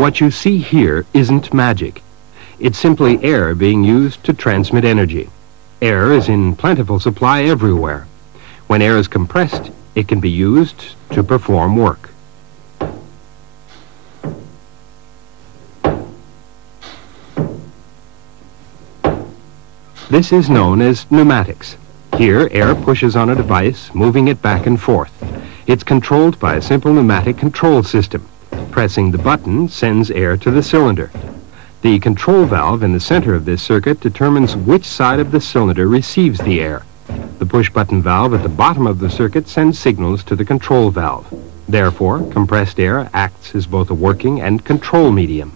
What you see here isn't magic. It's simply air being used to transmit energy. Air is in plentiful supply everywhere. When air is compressed, it can be used to perform work. This is known as pneumatics. Here, air pushes on a device, moving it back and forth. It's controlled by a simple pneumatic control system. Pressing the button sends air to the cylinder. The control valve in the center of this circuit determines which side of the cylinder receives the air. The push-button valve at the bottom of the circuit sends signals to the control valve. Therefore, compressed air acts as both a working and control medium.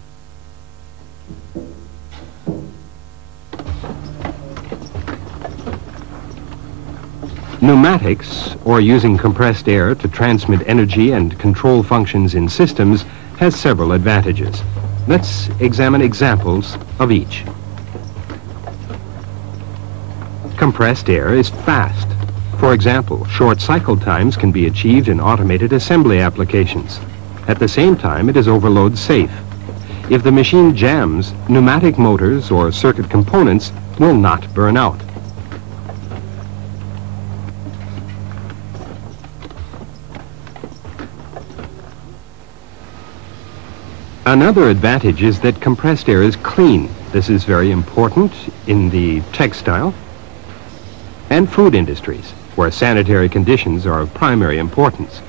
Pneumatics, or using compressed air to transmit energy and control functions in systems, has several advantages. Let's examine examples of each. Compressed air is fast. For example, short cycle times can be achieved in automated assembly applications. At the same time, it is overload safe. If the machine jams, pneumatic motors or circuit components will not burn out. Another advantage is that compressed air is clean. This is very important in the textile and food industries, where sanitary conditions are of primary importance.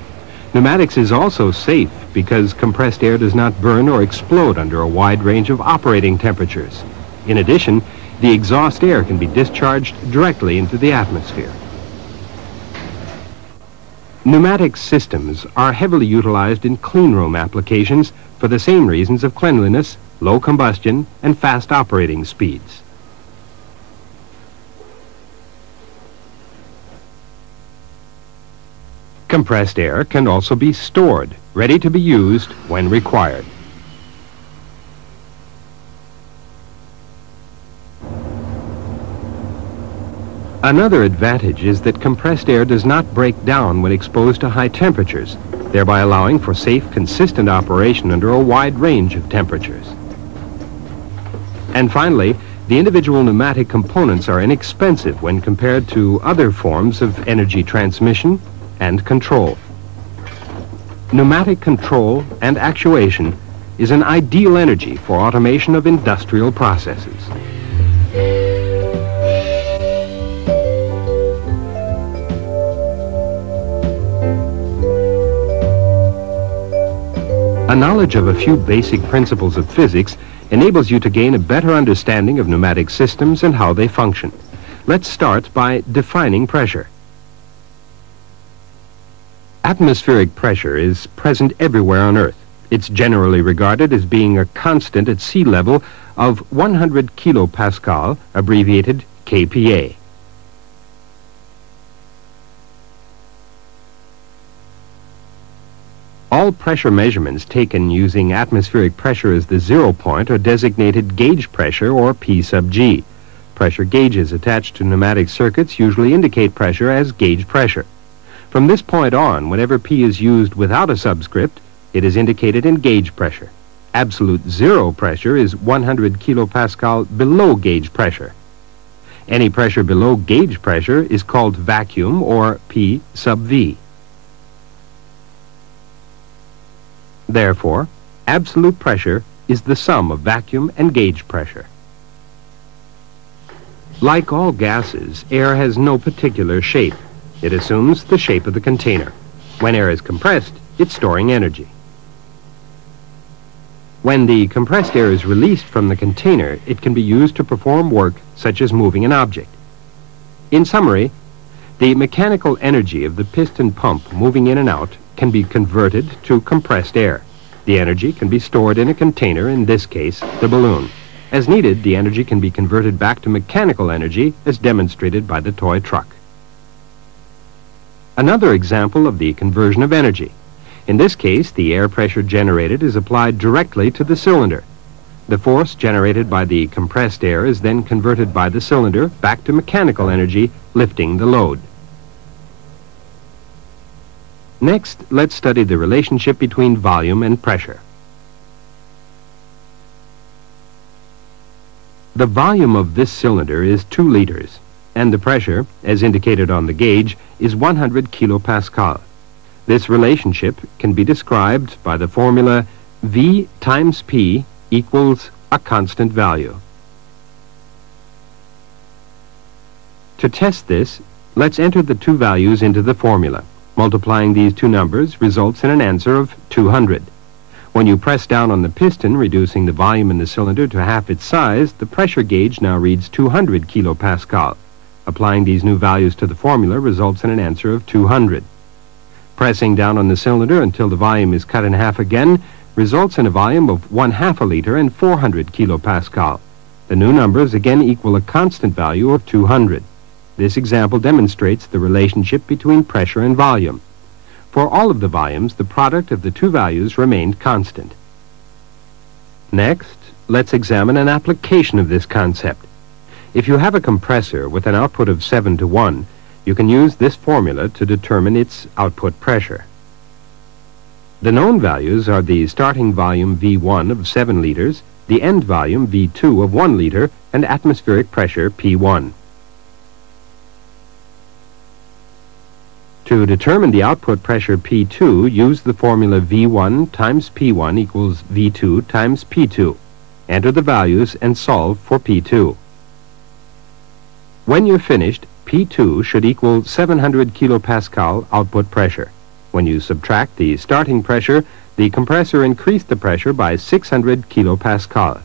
Pneumatics is also safe because compressed air does not burn or explode under a wide range of operating temperatures. In addition, the exhaust air can be discharged directly into the atmosphere. Pneumatic systems are heavily utilized in cleanroom applications for the same reasons of cleanliness, low combustion, and fast operating speeds. Compressed air can also be stored, ready to be used when required. Another advantage is that compressed air does not break down when exposed to high temperatures, thereby allowing for safe, consistent operation under a wide range of temperatures. And finally, the individual pneumatic components are inexpensive when compared to other forms of energy transmission and control. Pneumatic control and actuation is an ideal energy for automation of industrial processes. A knowledge of a few basic principles of physics enables you to gain a better understanding of pneumatic systems and how they function. Let's start by defining pressure. Atmospheric pressure is present everywhere on Earth. It's generally regarded as being a constant at sea level of 100 kilopascal, abbreviated kPa. All pressure measurements taken using atmospheric pressure as the 0 point are designated gauge pressure, or P sub G. Pressure gauges attached to pneumatic circuits usually indicate pressure as gauge pressure. From this point on, whenever P is used without a subscript, it is indicated in gauge pressure. Absolute zero pressure is 100 kilopascal below gauge pressure. Any pressure below gauge pressure is called vacuum, or P sub V. Therefore, absolute pressure is the sum of vacuum and gauge pressure. Like all gases, air has no particular shape. It assumes the shape of the container. When air is compressed, it's storing energy. When the compressed air is released from the container, it can be used to perform work such as moving an object. In summary, the mechanical energy of the piston pump moving in and out can be converted to compressed air. The energy can be stored in a container, in this case, the balloon. As needed, the energy can be converted back to mechanical energy, as demonstrated by the toy truck. Another example of the conversion of energy. In this case, the air pressure generated is applied directly to the cylinder. The force generated by the compressed air is then converted by the cylinder back to mechanical energy, lifting the load. Next, let's study the relationship between volume and pressure. The volume of this cylinder is 2 liters, and the pressure, as indicated on the gauge, is 100 kilopascal. This relationship can be described by the formula V times P equals a constant value. To test this, let's enter the two values into the formula. Multiplying these two numbers results in an answer of 200. When you press down on the piston, reducing the volume in the cylinder to half its size, the pressure gauge now reads 200 kilopascal. Applying these new values to the formula results in an answer of 200. Pressing down on the cylinder until the volume is cut in half again results in a volume of 1/2 a liter and 400 kilopascal. The new numbers again equal a constant value of 200. This example demonstrates the relationship between pressure and volume. For all of the volumes, the product of the two values remained constant. Next, let's examine an application of this concept. If you have a compressor with an output of 7 to 1, you can use this formula to determine its output pressure. The known values are the starting volume V1 of 7 liters, the end volume V2 of 1 liter, and atmospheric pressure P1. To determine the output pressure P2, use the formula V1 times P1 equals V2 times P2. Enter the values and solve for P2. When you're finished, P2 should equal 700 kilopascal output pressure. When you subtract the starting pressure, the compressor increased the pressure by 600 kilopascal.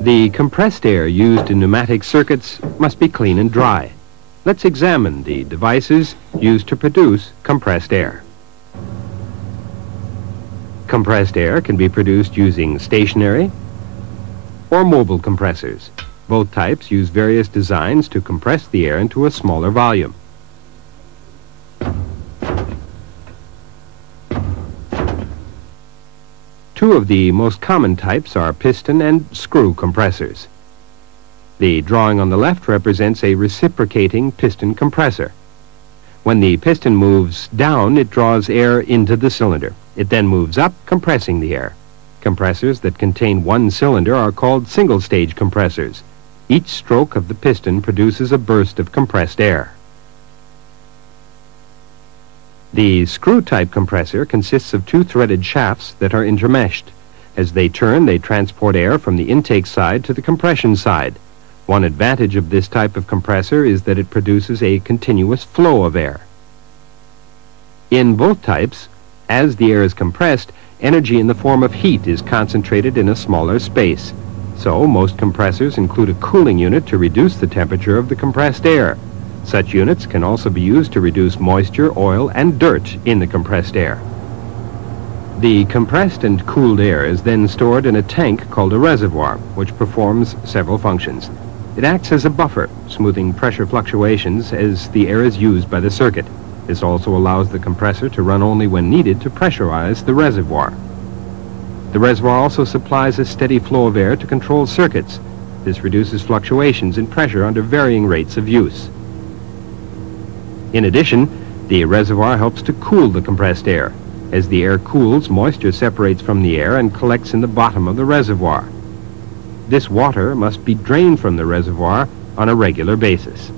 The compressed air used in pneumatic circuits must be clean and dry. Let's examine the devices used to produce compressed air. Compressed air can be produced using stationary or mobile compressors. Both types use various designs to compress the air into a smaller volume. Two of the most common types are piston and screw compressors. The drawing on the left represents a reciprocating piston compressor. When the piston moves down, it draws air into the cylinder. It then moves up, compressing the air. Compressors that contain one cylinder are called single-stage compressors. Each stroke of the piston produces a burst of compressed air. The screw-type compressor consists of two threaded shafts that are intermeshed. As they turn, they transport air from the intake side to the compression side. One advantage of this type of compressor is that it produces a continuous flow of air. In both types, as the air is compressed, energy in the form of heat is concentrated in a smaller space. So, most compressors include a cooling unit to reduce the temperature of the compressed air. Such units can also be used to reduce moisture, oil, and dirt in the compressed air. The compressed and cooled air is then stored in a tank called a reservoir, which performs several functions. It acts as a buffer, smoothing pressure fluctuations as the air is used by the circuit. This also allows the compressor to run only when needed to pressurize the reservoir. The reservoir also supplies a steady flow of air to control circuits. This reduces fluctuations in pressure under varying rates of use. In addition, the reservoir helps to cool the compressed air. As the air cools, moisture separates from the air and collects in the bottom of the reservoir. This water must be drained from the reservoir on a regular basis.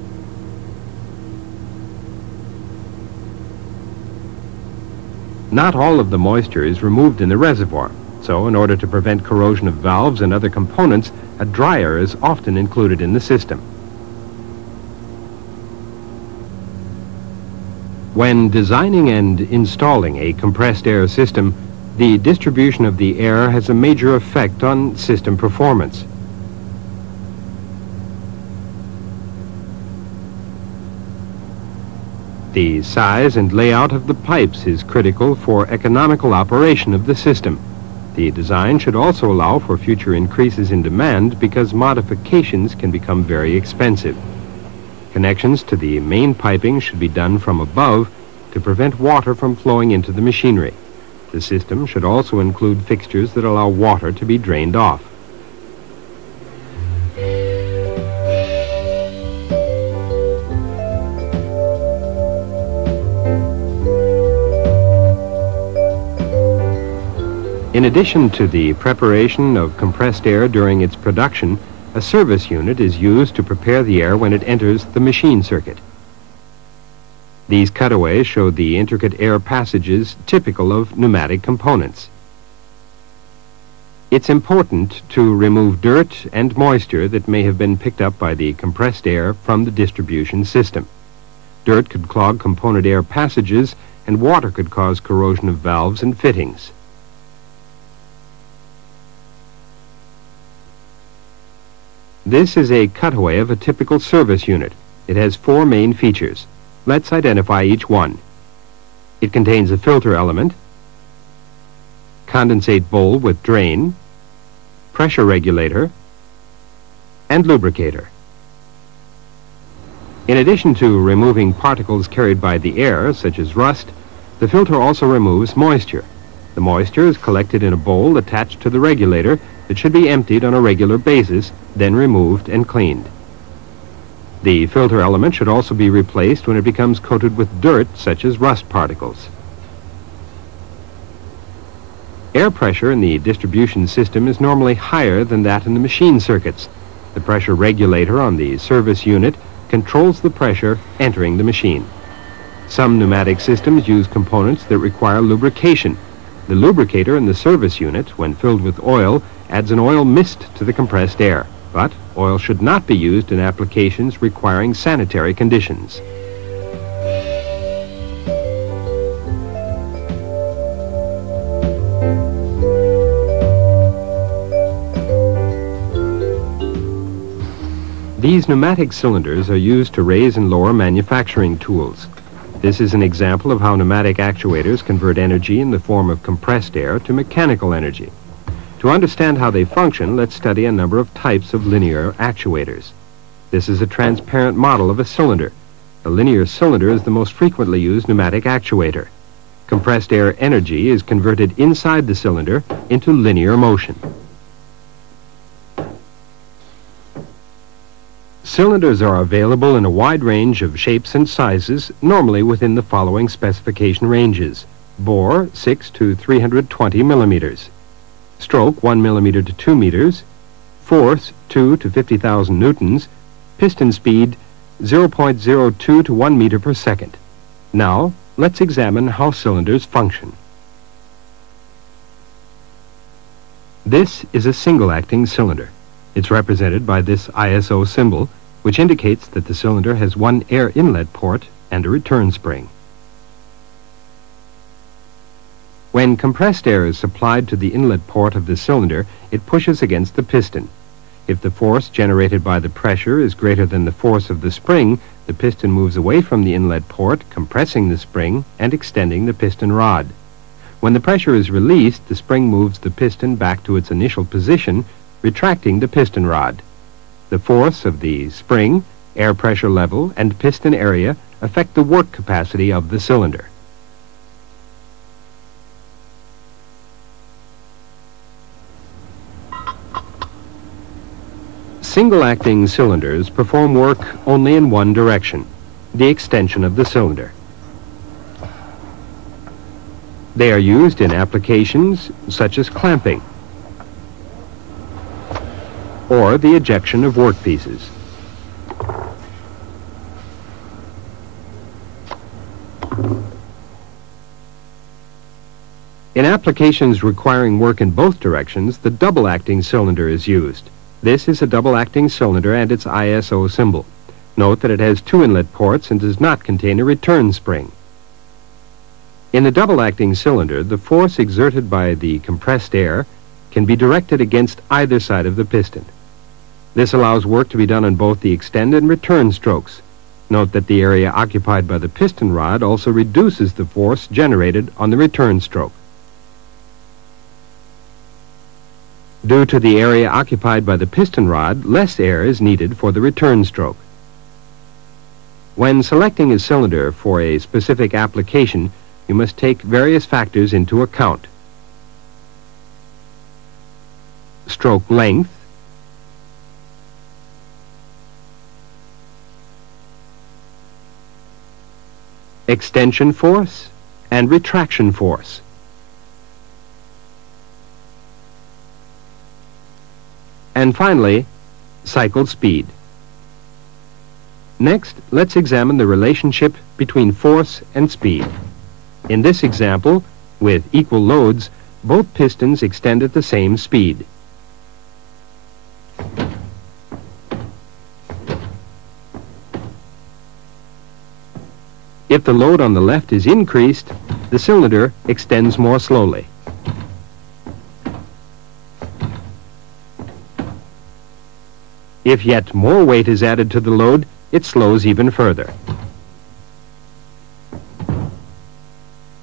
Not all of the moisture is removed in the reservoir, so in order to prevent corrosion of valves and other components, a dryer is often included in the system. When designing and installing a compressed air system, the distribution of the air has a major effect on system performance. The size and layout of the pipes is critical for economical operation of the system. The design should also allow for future increases in demand because modifications can become very expensive. Connections to the main piping should be done from above to prevent water from flowing into the machinery. The system should also include fixtures that allow water to be drained off. In addition to the preparation of compressed air during its production, a service unit is used to prepare the air when it enters the machine circuit. These cutaways show the intricate air passages typical of pneumatic components. It's important to remove dirt and moisture that may have been picked up by the compressed air from the distribution system. Dirt could clog component air passages, and water could cause corrosion of valves and fittings. This is a cutaway of a typical service unit. It has four main features. Let's identify each one. It contains a filter element, condensate bowl with drain, pressure regulator, and lubricator. In addition to removing particles carried by the air, such as rust, the filter also removes moisture. The moisture is collected in a bowl attached to the regulator that should be emptied on a regular basis, then removed and cleaned. The filter element should also be replaced when it becomes coated with dirt, such as rust particles. Air pressure in the distribution system is normally higher than that in the machine circuits. The pressure regulator on the service unit controls the pressure entering the machine. Some pneumatic systems use components that require lubrication. The lubricator in the service unit, when filled with oil, adds an oil mist to the compressed air. But oil should not be used in applications requiring sanitary conditions. These pneumatic cylinders are used to raise and lower manufacturing tools. This is an example of how pneumatic actuators convert energy in the form of compressed air to mechanical energy. To understand how they function, let's study a number of types of linear actuators. This is a transparent model of a cylinder. A linear cylinder is the most frequently used pneumatic actuator. Compressed air energy is converted inside the cylinder into linear motion. Cylinders are available in a wide range of shapes and sizes, normally within the following specification ranges: bore 6 to 320 millimeters, stroke 1 millimeter to 2 meters, force 2 to 50,000 newtons, piston speed 0.02 to 1 meter per second. Now, let's examine how cylinders function. This is a single-acting cylinder. It's represented by this ISO symbol, which indicates that the cylinder has one air inlet port and a return spring. When compressed air is supplied to the inlet port of the cylinder, it pushes against the piston. If the force generated by the pressure is greater than the force of the spring, the piston moves away from the inlet port, compressing the spring and extending the piston rod. When the pressure is released, the spring moves the piston back to its initial position, retracting the piston rod. The force of the spring, air pressure level, and piston area affect the work capacity of the cylinder. Single-acting cylinders perform work only in one direction, the extension of the cylinder. They are used in applications such as clamping or the ejection of workpieces. In applications requiring work in both directions, the double-acting cylinder is used. This is a double-acting cylinder and its ISO symbol. Note that it has two inlet ports and does not contain a return spring. In the double-acting cylinder, the force exerted by the compressed air can be directed against either side of the piston. This allows work to be done on both the extend and return strokes. Note that the area occupied by the piston rod also reduces the force generated on the return stroke. Due to the area occupied by the piston rod, less air is needed for the return stroke. When selecting a cylinder for a specific application, you must take various factors into account: stroke length, extension force, and retraction force. And finally, cycle speed. Next, let's examine the relationship between force and speed. In this example, with equal loads, both pistons extend at the same speed. If the load on the left is increased, the cylinder extends more slowly. If yet more weight is added to the load, it slows even further.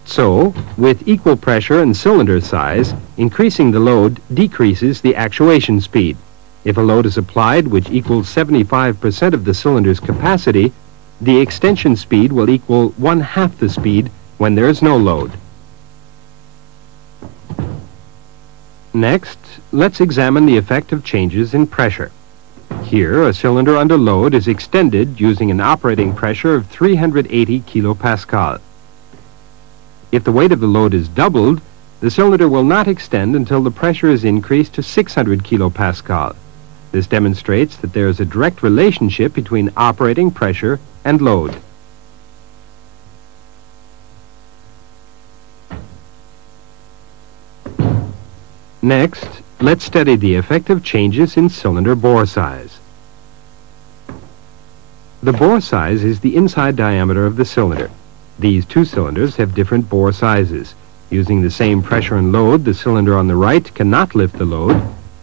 So, with equal pressure and cylinder size, increasing the load decreases the actuation speed. If a load is applied which equals 75% of the cylinder's capacity, the extension speed will equal 1/2 the speed when there is no load. Next, let's examine the effect of changes in pressure. Here, a cylinder under load is extended using an operating pressure of 380 kilopascal. If the weight of the load is doubled, the cylinder will not extend until the pressure is increased to 600 kilopascal. This demonstrates that there is a direct relationship between operating pressure and load. Next, let's study the effect of changes in cylinder bore size. The bore size is the inside diameter of the cylinder. These two cylinders have different bore sizes. Using the same pressure and load, the cylinder on the right cannot lift the load.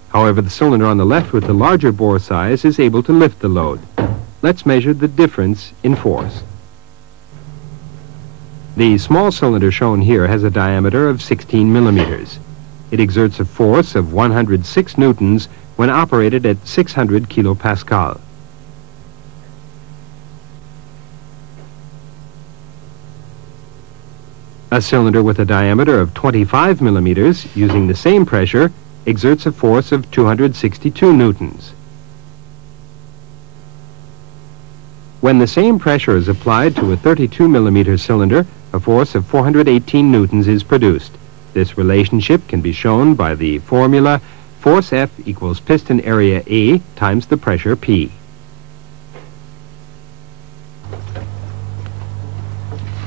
However, the cylinder on the left with the larger bore size is able to lift the load. Let's measure the difference in force. The small cylinder shown here has a diameter of 16 millimeters. It exerts a force of 106 newtons when operated at 600 kilopascal. A cylinder with a diameter of 25 millimeters, using the same pressure, exerts a force of 262 newtons. When the same pressure is applied to a 32 millimeter cylinder, a force of 418 newtons is produced. This relationship can be shown by the formula force F equals piston area A times the pressure P.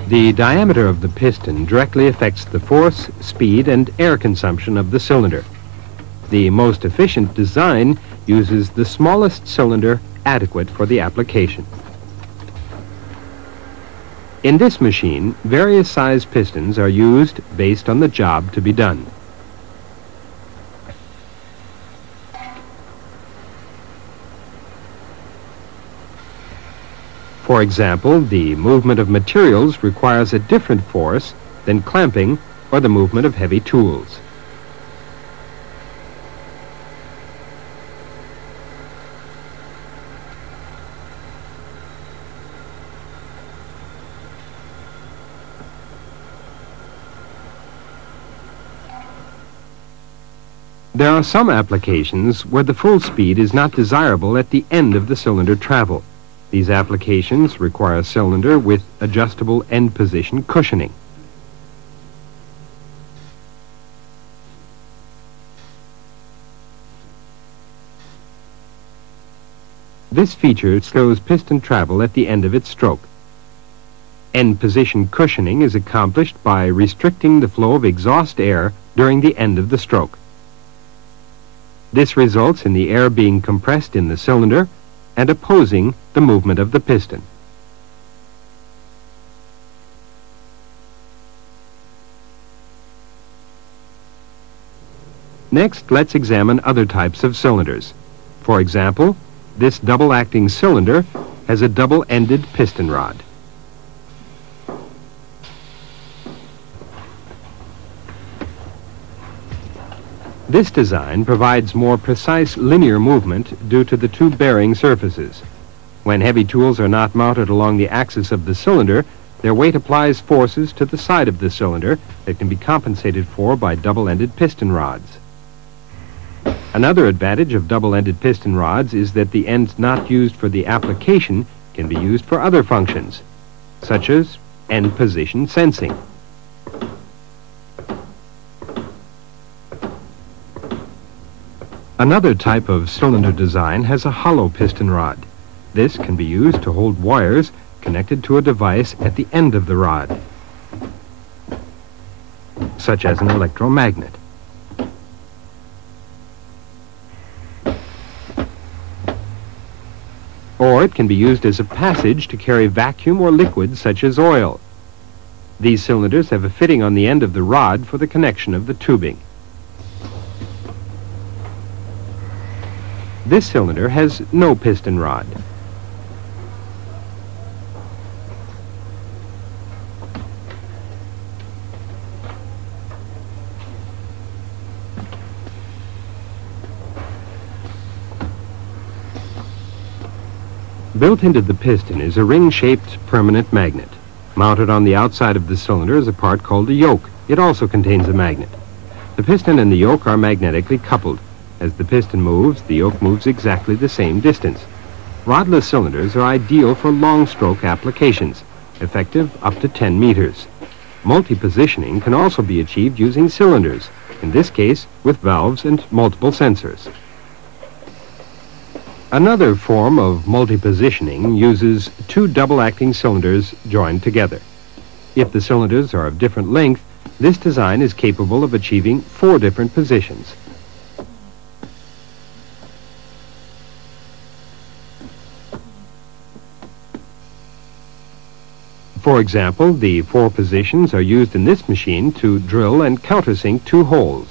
The diameter of the piston directly affects the force, speed, and air consumption of the cylinder. The most efficient design uses the smallest cylinder adequate for the application. In this machine, various size pistons are used based on the job to be done. For example, the movement of materials requires a different force than clamping or the movement of heavy tools. There are some applications where the full speed is not desirable at the end of the cylinder travel. These applications require a cylinder with adjustable end position cushioning. This feature slows piston travel at the end of its stroke. End position cushioning is accomplished by restricting the flow of exhaust air during the end of the stroke. This results in the air being compressed in the cylinder and opposing the movement of the piston. Next, let's examine other types of cylinders. For example, this double-acting cylinder has a double-ended piston rod. This design provides more precise linear movement due to the two bearing surfaces. When heavy tools are not mounted along the axis of the cylinder, their weight applies forces to the side of the cylinder that can be compensated for by double-ended piston rods. Another advantage of double-ended piston rods is that the ends not used for the application can be used for other functions, such as end position sensing. Another type of cylinder design has a hollow piston rod. This can be used to hold wires connected to a device at the end of the rod, such as an electromagnet. Or it can be used as a passage to carry vacuum or liquid such as oil. These cylinders have a fitting on the end of the rod for the connection of the tubing. This cylinder has no piston rod. Built into the piston is a ring-shaped permanent magnet. Mounted on the outside of the cylinder is a part called a yoke. It also contains a magnet. The piston and the yoke are magnetically coupled. As the piston moves, the yoke moves exactly the same distance. Rodless cylinders are ideal for long-stroke applications, effective up to 10 meters. Multi-positioning can also be achieved using cylinders, in this case with valves and multiple sensors. Another form of multi-positioning uses two double-acting cylinders joined together. If the cylinders are of different length, this design is capable of achieving 4 different positions. For example, the 4 positions are used in this machine to drill and countersink 2 holes.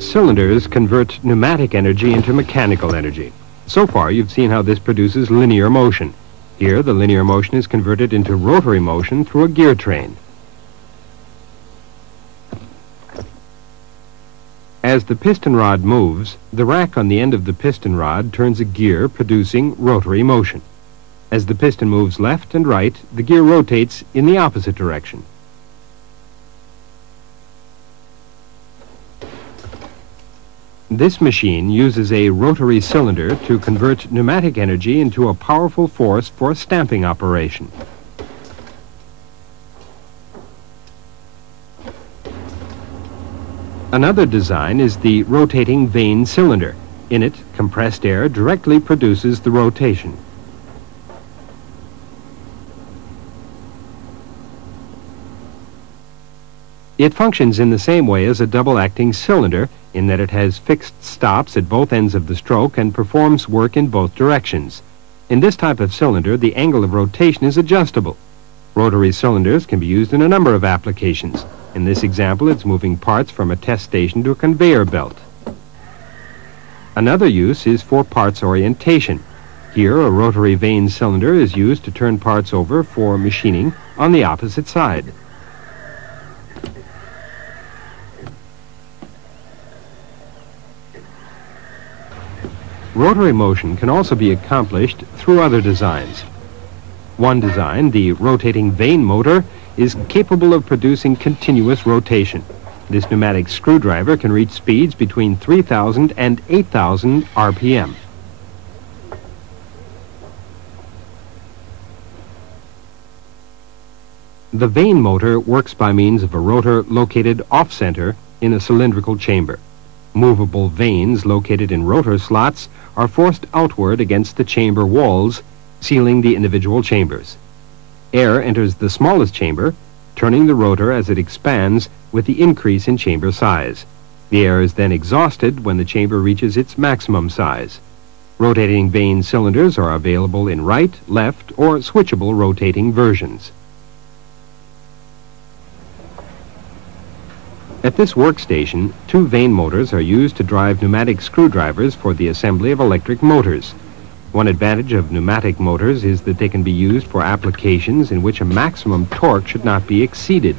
Cylinders convert pneumatic energy into mechanical energy. So far, you've seen how this produces linear motion. Here, the linear motion is converted into rotary motion through a gear train. As the piston rod moves, the rack on the end of the piston rod turns a gear, producing rotary motion. As the piston moves left and right, the gear rotates in the opposite direction. This machine uses a rotary cylinder to convert pneumatic energy into a powerful force for a stamping operation. Another design is the rotating vane cylinder. In it, compressed air directly produces the rotation. It functions in the same way as a double-acting cylinder in that it has fixed stops at both ends of the stroke and performs work in both directions. In this type of cylinder, the angle of rotation is adjustable. Rotary cylinders can be used in a number of applications. In this example, it's moving parts from a test station to a conveyor belt. Another use is for parts orientation. Here, a rotary vane cylinder is used to turn parts over for machining on the opposite side. Rotary motion can also be accomplished through other designs. One design, the rotating vane motor, is capable of producing continuous rotation. This pneumatic screwdriver can reach speeds between 3,000 and 8,000 RPM. The vane motor works by means of a rotor located off-center in a cylindrical chamber. Movable vanes located in rotor slots are forced outward against the chamber walls, sealing the individual chambers. Air enters the smallest chamber, turning the rotor as it expands with the increase in chamber size. The air is then exhausted when the chamber reaches its maximum size. Rotating vane cylinders are available in right, left, or switchable rotating versions. At this workstation, 2 vane motors are used to drive pneumatic screwdrivers for the assembly of electric motors. One advantage of pneumatic motors is that they can be used for applications in which a maximum torque should not be exceeded.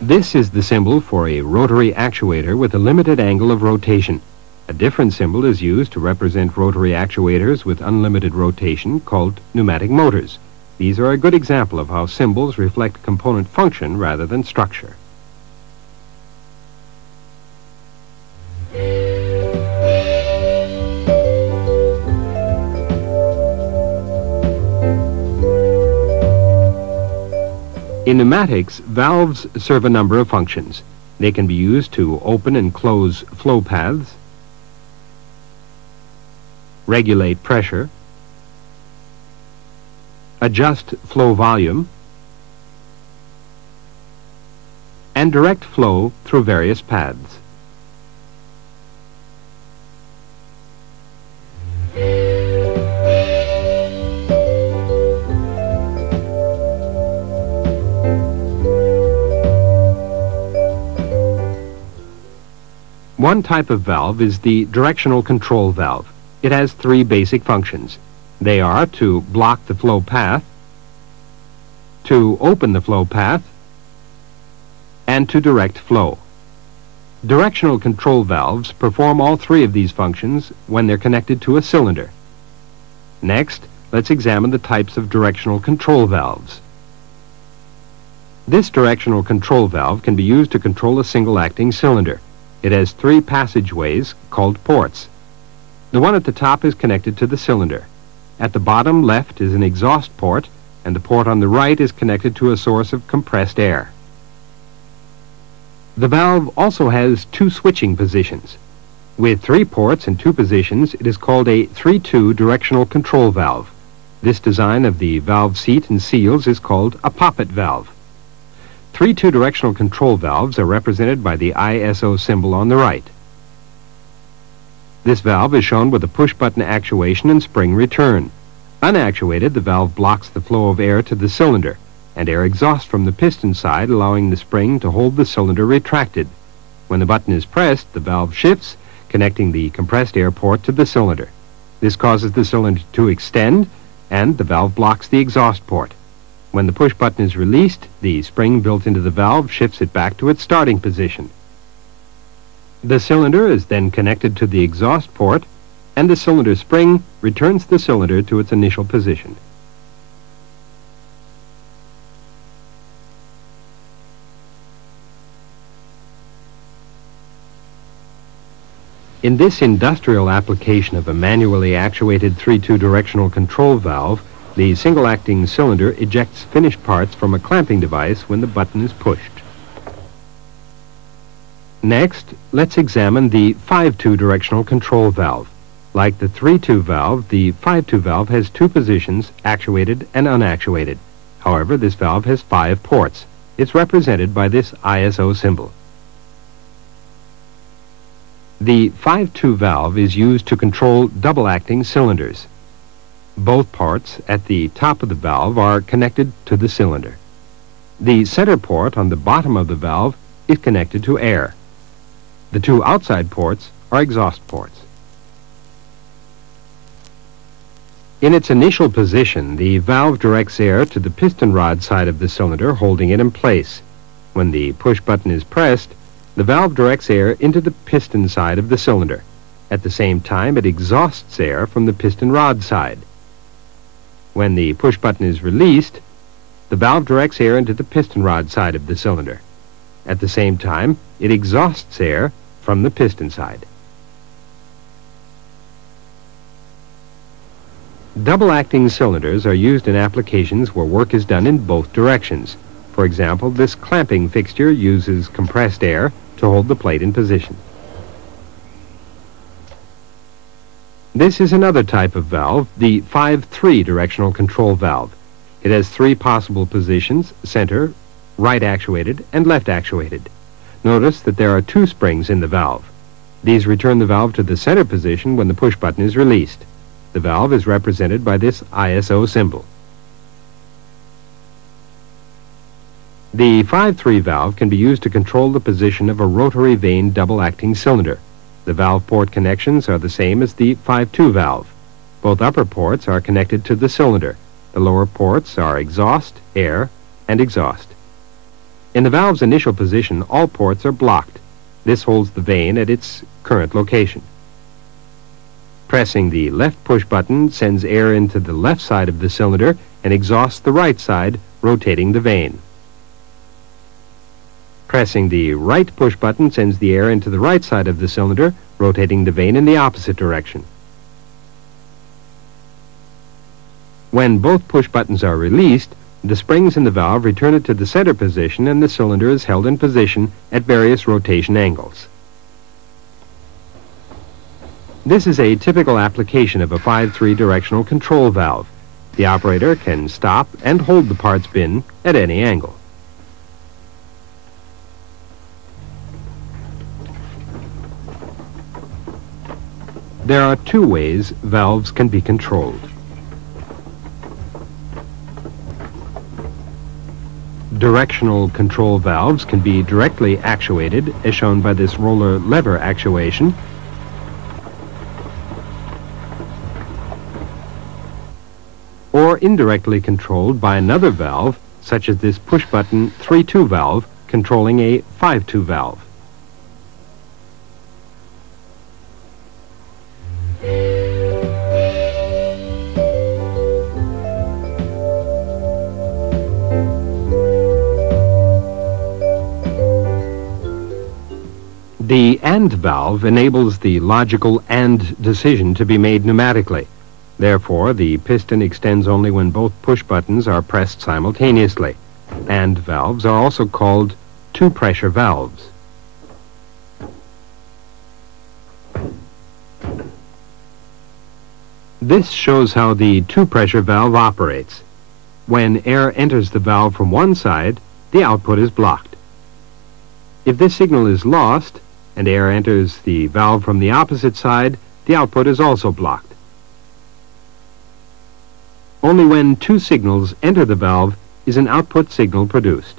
This is the symbol for a rotary actuator with a limited angle of rotation. A different symbol is used to represent rotary actuators with unlimited rotation called pneumatic motors. These are a good example of how symbols reflect component function rather than structure. In pneumatics, valves serve a number of functions. They can be used to open and close flow paths, regulate pressure, adjust flow volume, and direct flow through various paths. One type of valve is the directional control valve. It has three basic functions. They are to block the flow path, to open the flow path, and to direct flow. Directional control valves perform all three of these functions when they're connected to a cylinder. Next, let's examine the types of directional control valves. This directional control valve can be used to control a single-acting cylinder. It has three passageways called ports. The one at the top is connected to the cylinder. At the bottom left is an exhaust port, and the port on the right is connected to a source of compressed air. The valve also has two switching positions. With 3 ports and 2 positions, it is called a 3-2 directional control valve. This design of the valve seat and seals is called a poppet valve. 3-2 directional control valves are represented by the ISO symbol on the right. This valve is shown with a push-button actuation and spring return. Unactuated, the valve blocks the flow of air to the cylinder, and air exhausts from the piston side, allowing the spring to hold the cylinder retracted. When the button is pressed, the valve shifts, connecting the compressed air port to the cylinder. This causes the cylinder to extend, and the valve blocks the exhaust port. When the push button is released, the spring built into the valve shifts it back to its starting position. The cylinder is then connected to the exhaust port, and the cylinder spring returns the cylinder to its initial position. In this industrial application of a manually actuated 3-2 directional control valve, the single-acting cylinder ejects finished parts from a clamping device when the button is pushed. Next, let's examine the 5-2 directional control valve. Like the 3-2 valve, the 5-2 valve has 2 positions, actuated and unactuated. However, this valve has 5 ports. It's represented by this ISO symbol. The 5-2 valve is used to control double-acting cylinders. Both parts at the top of the valve are connected to the cylinder. The center port on the bottom of the valve is connected to air. The 2 outside ports are exhaust ports. In its initial position, the valve directs air to the piston rod side of the cylinder, holding it in place. When the push button is pressed, the valve directs air into the piston side of the cylinder. At the same time, it exhausts air from the piston rod side. When the push button is released, the valve directs air into the piston rod side of the cylinder. At the same time, it exhausts air from the piston side. Double-acting cylinders are used in applications where work is done in both directions. For example, this clamping fixture uses compressed air to hold the plate in position. This is another type of valve, the 5-3 directional control valve. It has 3 possible positions: center, right actuated, and left actuated. Notice that there are 2 springs in the valve. These return the valve to the center position when the push button is released. The valve is represented by this ISO symbol. The 5-3 valve can be used to control the position of a rotary vane double-acting cylinder. The valve port connections are the same as the 5-2 valve. Both upper ports are connected to the cylinder. The lower ports are exhaust, air, and exhaust. In the valve's initial position, all ports are blocked. This holds the vane at its current location. Pressing the left push button sends air into the left side of the cylinder and exhausts the right side, rotating the vane. Pressing the right push button sends the air into the right side of the cylinder, rotating the vane in the opposite direction. When both push buttons are released, the springs in the valve return it to the center position and the cylinder is held in position at various rotation angles. This is a typical application of a 5-3 directional control valve. The operator can stop and hold the parts bin at any angle. There are two ways valves can be controlled. Directional control valves can be directly actuated, as shown by this roller lever actuation, or indirectly controlled by another valve, such as this push-button 3-2 valve controlling a 5-2 valve. The AND valve enables the logical AND decision to be made pneumatically. Therefore, the piston extends only when both push buttons are pressed simultaneously. AND valves are also called two-pressure valves. This shows how the two-pressure valve operates. When air enters the valve from one side, the output is blocked. If this signal is lost, and air enters the valve from the opposite side, the output is also blocked. Only when two signals enter the valve is an output signal produced.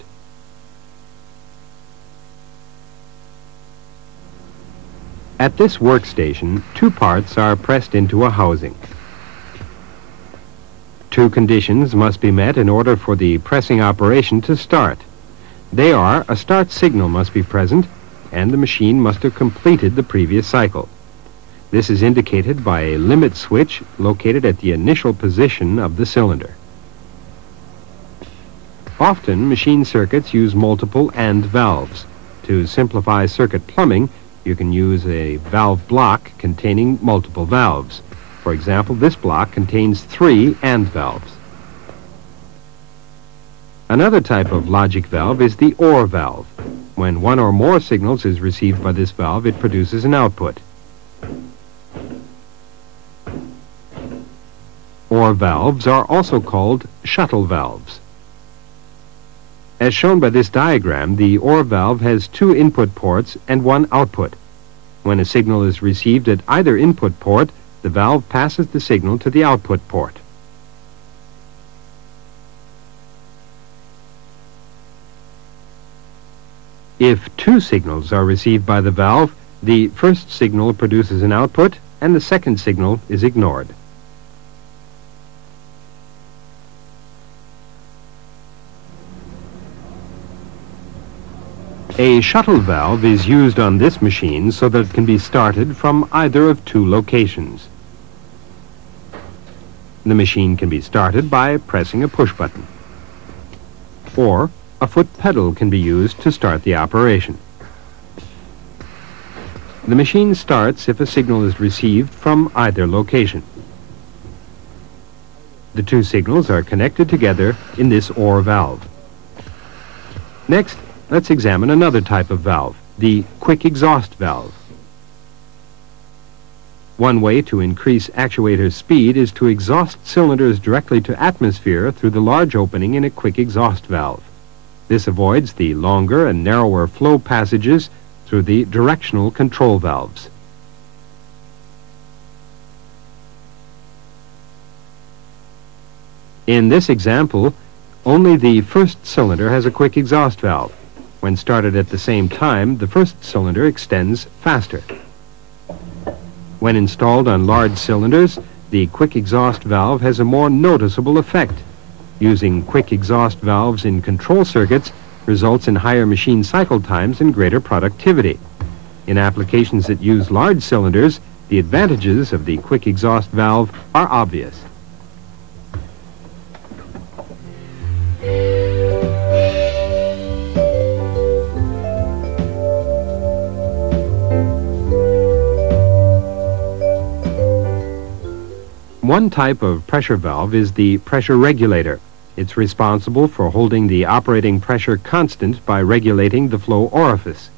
At this workstation, two parts are pressed into a housing. Two conditions must be met in order for the pressing operation to start. They are: a start signal must be present, and the machine must have completed the previous cycle. This is indicated by a limit switch located at the initial position of the cylinder. Often, machine circuits use multiple AND valves. To simplify circuit plumbing, you can use a valve block containing multiple valves. For example, this block contains 3 AND valves. Another type of logic valve is the OR valve. When one or more signals is received by this valve, it produces an output. OR valves are also called shuttle valves. As shown by this diagram, the OR valve has 2 input ports and 1 output. When a signal is received at either input port, the valve passes the signal to the output port. If 2 signals are received by the valve, the first signal produces an output and the second signal is ignored. A shuttle valve is used on this machine so that it can be started from either of 2 locations. The machine can be started by pressing a push button, or a foot pedal can be used to start the operation. The machine starts if a signal is received from either location. The 2 signals are connected together in this OR valve. Next, let's examine another type of valve, the quick exhaust valve. One way to increase actuator speed is to exhaust cylinders directly to atmosphere through the large opening in a quick exhaust valve. This avoids the longer and narrower flow passages through the directional control valves. In this example, only the first cylinder has a quick exhaust valve. When started at the same time, the first cylinder extends faster. When installed on large cylinders, the quick exhaust valve has a more noticeable effect. Using quick exhaust valves in control circuits results in higher machine cycle times and greater productivity. In applications that use large cylinders, the advantages of the quick exhaust valve are obvious. One type of pressure valve is the pressure regulator. It's responsible for holding the operating pressure constant by regulating the flow orifice.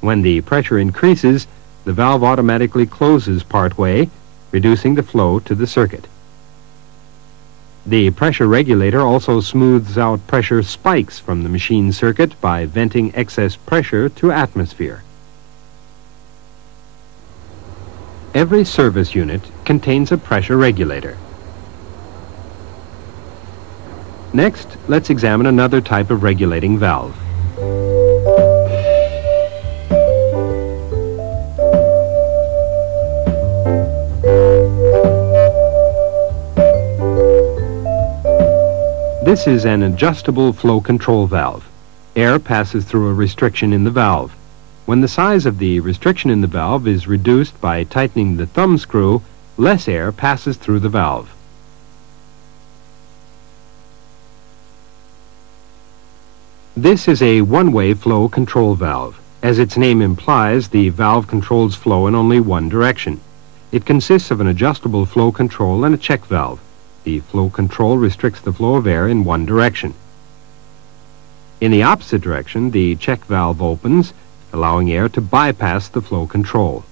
When the pressure increases, the valve automatically closes partway, reducing the flow to the circuit. The pressure regulator also smooths out pressure spikes from the machine circuit by venting excess pressure to atmosphere. Every service unit contains a pressure regulator. Next, let's examine another type of regulating valve. This is an adjustable flow control valve. Air passes through a restriction in the valve. When the size of the restriction in the valve is reduced by tightening the thumb screw, less air passes through the valve. This is a one-way flow control valve. As its name implies, the valve controls flow in only one direction. It consists of an adjustable flow control and a check valve. The flow control restricts the flow of air in one direction. In the opposite direction, the check valve opens, allowing air to bypass the flow control.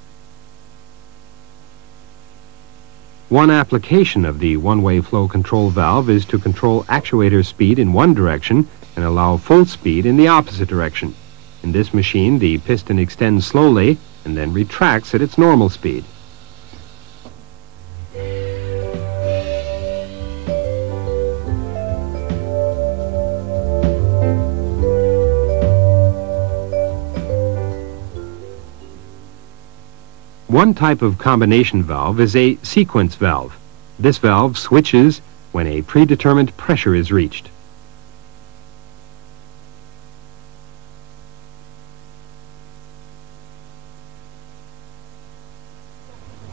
One application of the one-way flow control valve is to control actuator speed in one direction and allow full speed in the opposite direction. In this machine, the piston extends slowly and then retracts at its normal speed. One type of combination valve is a sequence valve. This valve switches when a predetermined pressure is reached.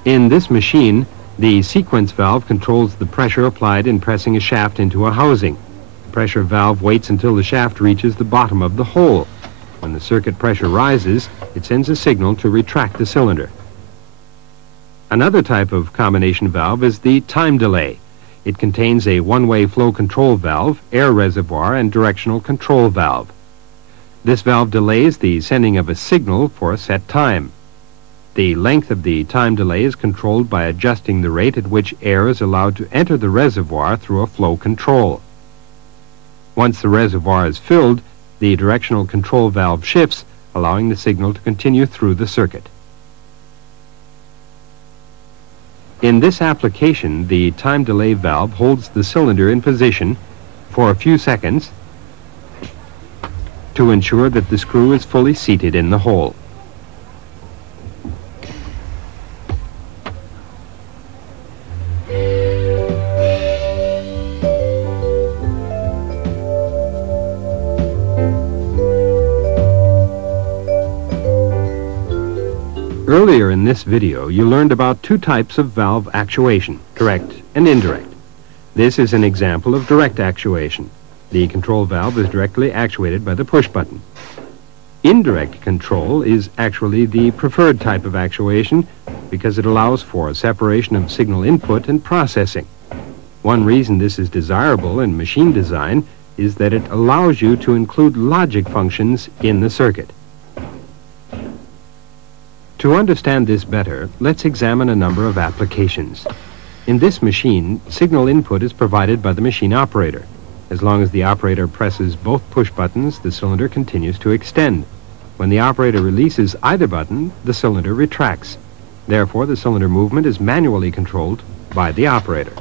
In this machine, the sequence valve controls the pressure applied in pressing a shaft into a housing. The pressure valve waits until the shaft reaches the bottom of the hole. When the circuit pressure rises, it sends a signal to retract the cylinder. Another type of combination valve is the time delay. It contains a one-way flow control valve, air reservoir, and directional control valve. This valve delays the sending of a signal for a set time. The length of the time delay is controlled by adjusting the rate at which air is allowed to enter the reservoir through a flow control. Once the reservoir is filled, the directional control valve shifts, allowing the signal to continue through the circuit. In this application, the time delay valve holds the cylinder in position for a few seconds to ensure that the screw is fully seated in the hole. Earlier in this video, you learned about two types of valve actuation, direct and indirect. This is an example of direct actuation. The control valve is directly actuated by the push button. Indirect control is actually the preferred type of actuation because it allows for a separation of signal input and processing. One reason this is desirable in machine design is that it allows you to include logic functions in the circuit. To understand this better, let's examine a number of applications. In this machine, signal input is provided by the machine operator. As long as the operator presses both push buttons, the cylinder continues to extend. When the operator releases either button, the cylinder retracts. Therefore, the cylinder movement is manually controlled by the operator.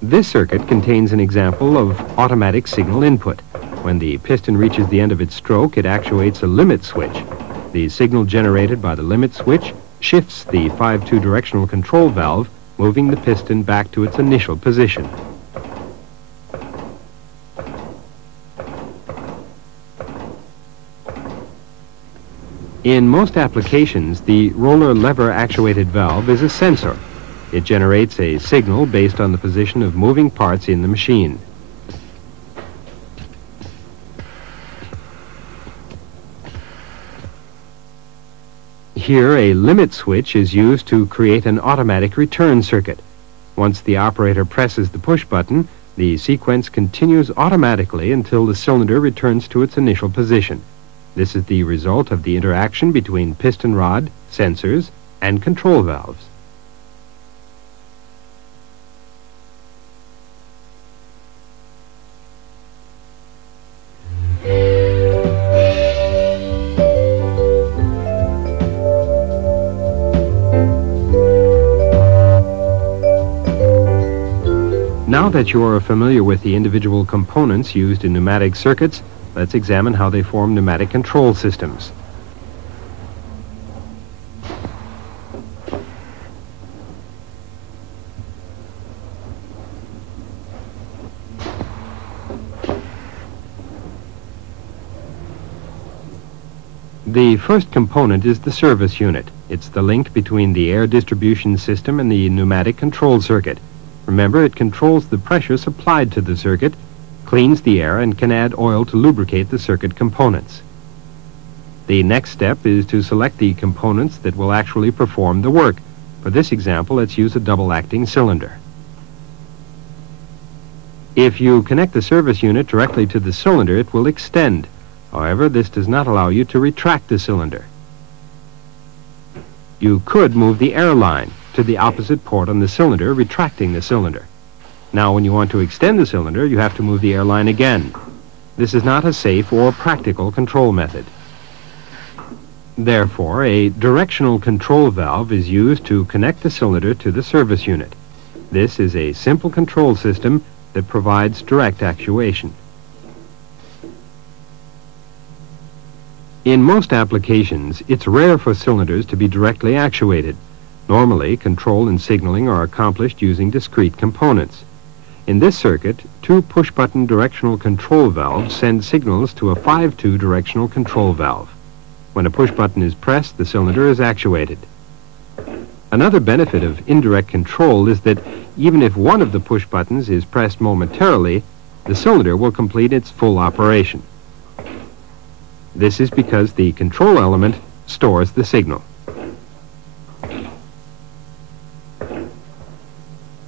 This circuit contains an example of automatic signal input. When the piston reaches the end of its stroke, it actuates a limit switch. The signal generated by the limit switch shifts the 5-2 directional control valve moving the piston back to its initial position. In most applications, the roller lever actuated valve is a sensor. It generates a signal based on the position of moving parts in the machine. Here, a limit switch is used to create an automatic return circuit. Once the operator presses the push button, the sequence continues automatically until the cylinder returns to its initial position. This is the result of the interaction between piston rod, sensors, and control valves. Now that you are familiar with the individual components used in pneumatic circuits, let's examine how they form pneumatic control systems. The first component is the service unit. It's the link between the air distribution system and the pneumatic control circuit. Remember, it controls the pressure supplied to the circuit, cleans the air, and can add oil to lubricate the circuit components. The next step is to select the components that will actually perform the work. For this example, let's use a double-acting cylinder. If you connect the service unit directly to the cylinder, it will extend. However, this does not allow you to retract the cylinder. You could move the air line to the opposite port on the cylinder, retracting the cylinder. Now, when you want to extend the cylinder, you have to move the air line again. This is not a safe or practical control method. Therefore, a directional control valve is used to connect the cylinder to the service unit. This is a simple control system that provides direct actuation. In most applications, it's rare for cylinders to be directly actuated. Normally, control and signaling are accomplished using discrete components. In this circuit, two push-button directional control valves send signals to a 5-2 directional control valve. When a push button is pressed, the cylinder is actuated. Another benefit of indirect control is that even if one of the push buttons is pressed momentarily, the cylinder will complete its full operation. This is because the control element stores the signal.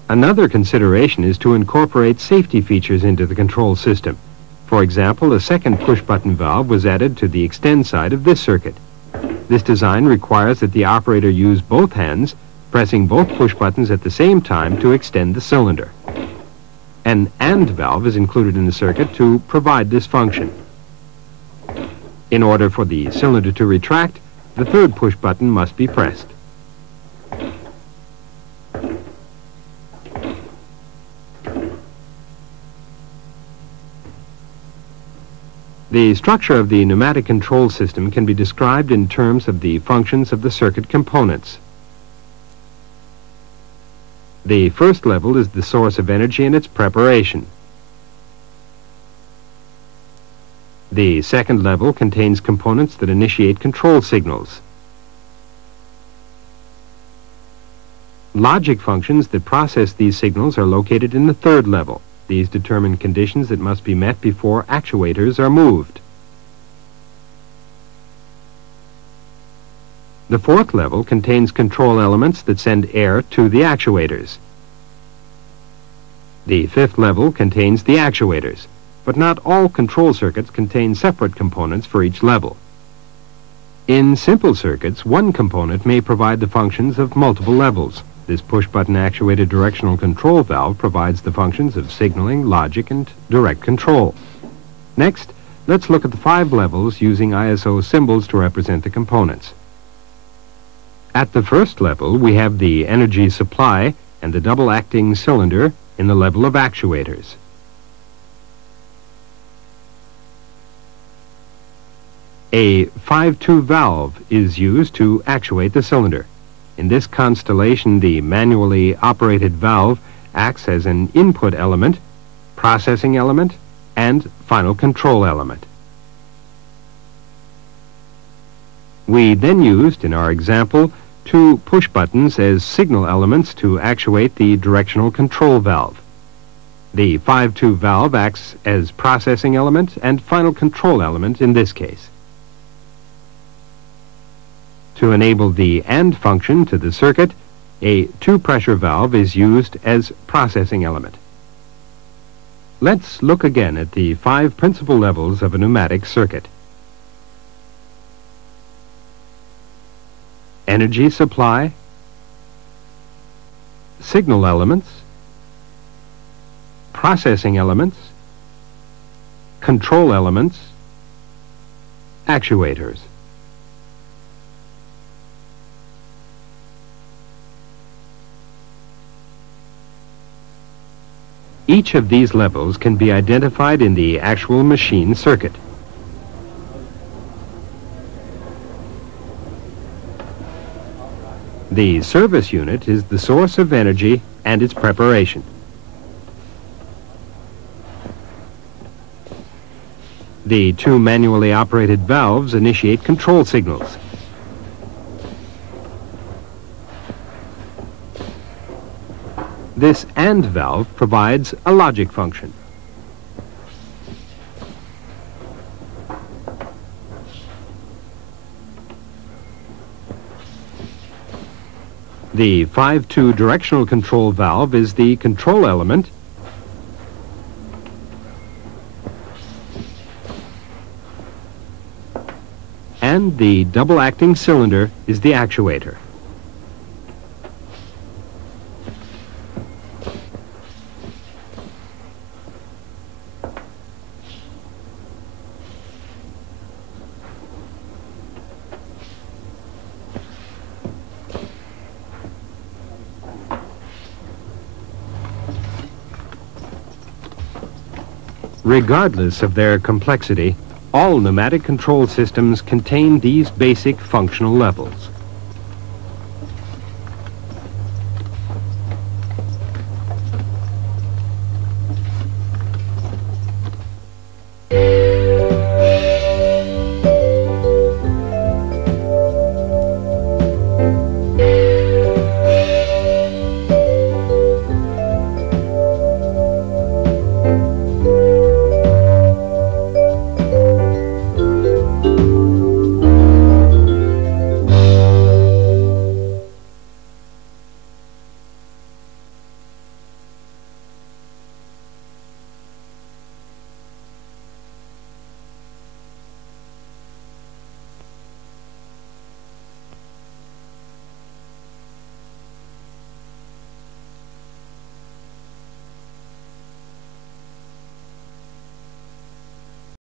Another consideration is to incorporate safety features into the control system. For example, a second push-button valve was added to the extend side of this circuit. This design requires that the operator use both hands, pressing both push buttons at the same time to extend the cylinder. An AND valve is included in the circuit to provide this function. In order for the cylinder to retract, the third push button must be pressed. The structure of the pneumatic control system can be described in terms of the functions of the circuit components. The first level is the source of energy and its preparation. The second level contains components that initiate control signals. Logic functions that process these signals are located in the third level. These determine conditions that must be met before actuators are moved. The fourth level contains control elements that send air to the actuators. The fifth level contains the actuators, but not all control circuits contain separate components for each level. In simple circuits, one component may provide the functions of multiple levels. This push-button actuated directional control valve provides the functions of signaling, logic, and direct control. Next, let's look at the 5 levels using ISO symbols to represent the components. At the first level, we have the energy supply and the double-acting cylinder in the level of actuators. A 5-2 valve is used to actuate the cylinder. In this constellation, the manually operated valve acts as an input element, processing element, and final control element. We then used, in our example, two push buttons as signal elements to actuate the directional control valve. The 5-2 valve acts as processing element and final control element in this case. To enable the AND function to the circuit, a 2-pressure valve is used as processing element. Let's look again at the 5 principal levels of a pneumatic circuit. Energy supply, signal elements, processing elements, control elements, actuators. Each of these levels can be identified in the actual machine circuit. The service unit is the source of energy and its preparation. The two manually operated valves initiate control signals. This AND valve provides a logic function. The 5-2 directional control valve is the control element, and the double-acting cylinder is the actuator. Regardless of their complexity, all pneumatic control systems contain these basic functional levels.